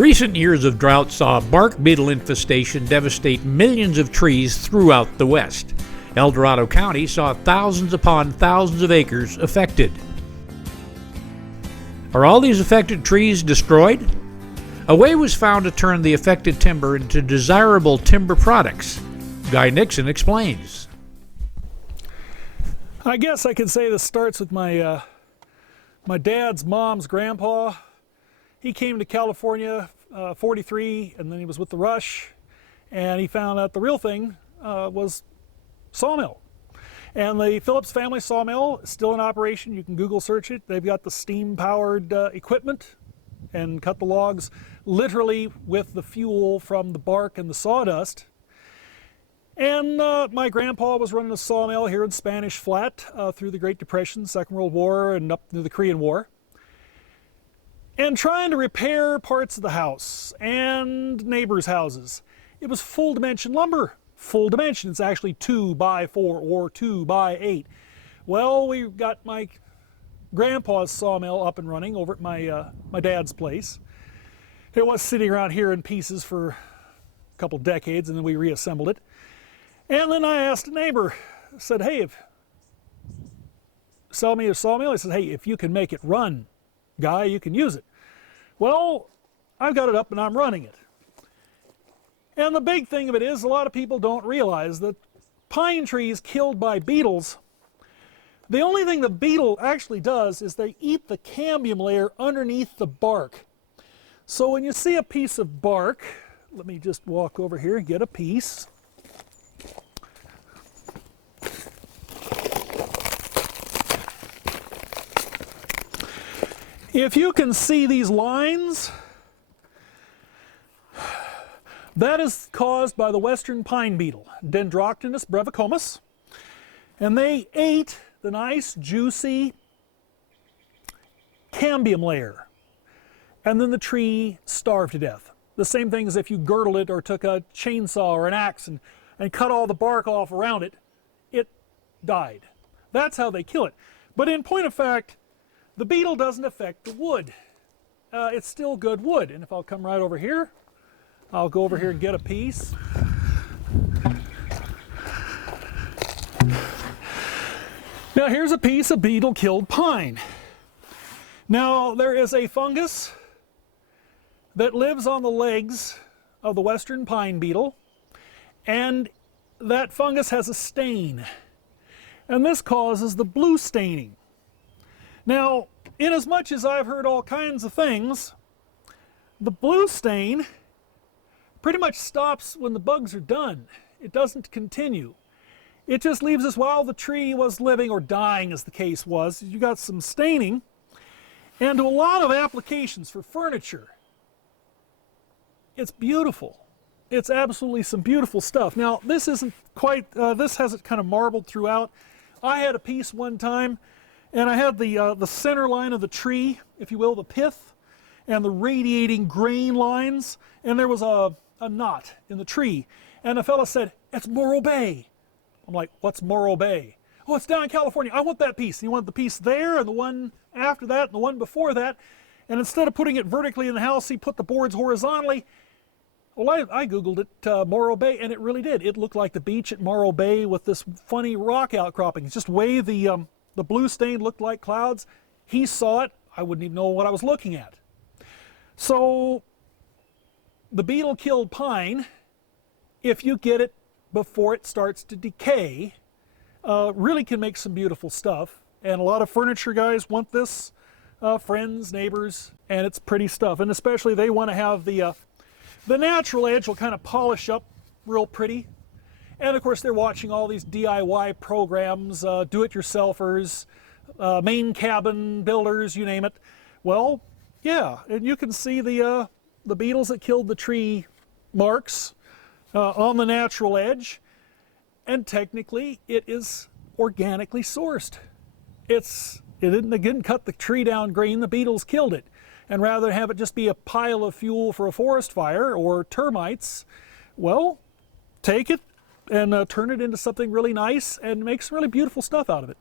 Recent years of drought saw bark beetle infestation devastate millions of trees throughout the West. El Dorado County saw thousands upon thousands of acres affected. Are all these affected trees destroyed? A way was found to turn the affected timber into desirable timber products. Guy Nixon explains. I guess I could say this starts with my dad's mom's grandpa. He came to California 43, and then he was with the Rush, and he found out the real thing was sawmill. And the Phillips family sawmill is still in operation. You can Google search it. They've got the steam-powered equipment and cut the logs literally with the fuel from the bark and the sawdust. And my grandpa was running a sawmill here in Spanish Flat through the Great Depression, Second World War, and up through the Korean War. And trying to repair parts of the house and neighbors' houses. It was full dimension lumber. Full dimension. It's actually 2 by 4 or 2 by 8. Well, we got my grandpa's sawmill up and running over at my dad's place. It was sitting around here in pieces for a couple decades, and then we reassembled it. And then I asked a neighbor, I said, hey, sell me a sawmill? He said, hey, if you can make it run, Guy, you can use it. Well, I've got it up and I'm running it. And the big thing of it is, a lot of people don't realize that pine trees killed by beetles, the only thing the beetle actually does is they eat the cambium layer underneath the bark. So when you see a piece of bark, let me just walk over here and get a piece. If you can see these lines, that is caused by the western pine beetle, Dendroctonus brevicomus, and they ate the nice, juicy cambium layer, and then the tree starved to death. The same thing as if you girdled it or took a chainsaw or an axe and cut all the bark off around it, it died. That's how they kill it. But in point of fact, the beetle doesn't affect the wood. It's still good wood. And if I'll come right over here, I'll go over here and get a piece. Now here's a piece of beetle-killed pine. Now there is a fungus that lives on the legs of the western pine beetle, and that fungus has a stain. And this causes the blue staining. Now, inasmuch as I've heard all kinds of things, the blue stain pretty much stops when the bugs are done. It doesn't continue. It just leaves us while the tree was living or dying, as the case was. You got some staining, and to a lot of applications for furniture, it's beautiful. It's absolutely some beautiful stuff. Now, this isn't quite, this has it kind of marbled throughout. I had a piece one time, and I had the center line of the tree, if you will, the pith, and the radiating grain lines, and there was a knot in the tree. And the fella said, it's Morro Bay. I'm like, what's Morro Bay? Oh, it's down in California. I want that piece. And he wanted the piece there, and the one after that, and the one before that. And instead of putting it vertically in the house, he put the boards horizontally. Well, I Googled it, Morro Bay, and it really did. It looked like the beach at Morro Bay with this funny rock outcropping. It's just way the blue stain looked like clouds. He saw it. I wouldn't even know what I was looking at. So the beetle-killed pine, if you get it before it starts to decay, really can make some beautiful stuff. And a lot of furniture guys want this, friends, neighbors, and it's pretty stuff. And especially they want to have the natural edge will kind of polish up real pretty. And of course they're watching all these DIY programs, do-it-yourselfers, main cabin builders, you name it. Well, yeah, and you can see the beetles that killed the tree marks on the natural edge, and technically it is organically sourced. It didn't cut the tree down green, the beetles killed it. And rather than have it just be a pile of fuel for a forest fire or termites, well, take it and turn it into something really nice and make some really beautiful stuff out of it.